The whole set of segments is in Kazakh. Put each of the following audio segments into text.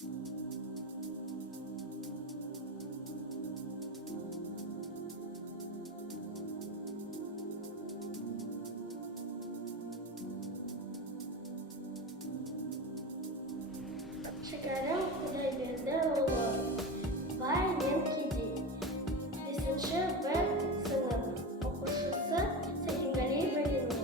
Şekerim Kudayberdi olur. Baynen kedi. 5. B sınıf okuşusu Sekingали bölümü.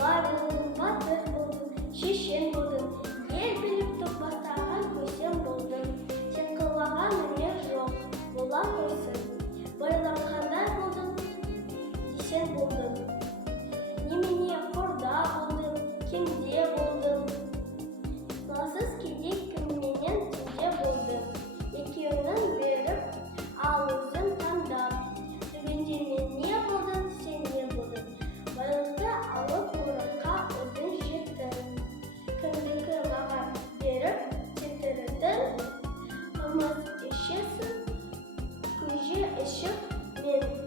Bay buldum, batır buldum, şişen buldum. Yer bilip toplatağın kösem buldum. Sen kıllağan ne yok, bulan olsun. Bayılankanlar buldum, dişen buldum. Неміне қорда болдым, кемде болдым. Насыз кейде күнменен түнде болдым. Екеуінің беріп, ал өзің таңдап. Түбінде мен не болдым, сен не болдың. Байлықты алып мұратқа өзің жеттің. Кімдікі маған беріп, кетірдің. Қымыз ішесің, көже ішіп, мен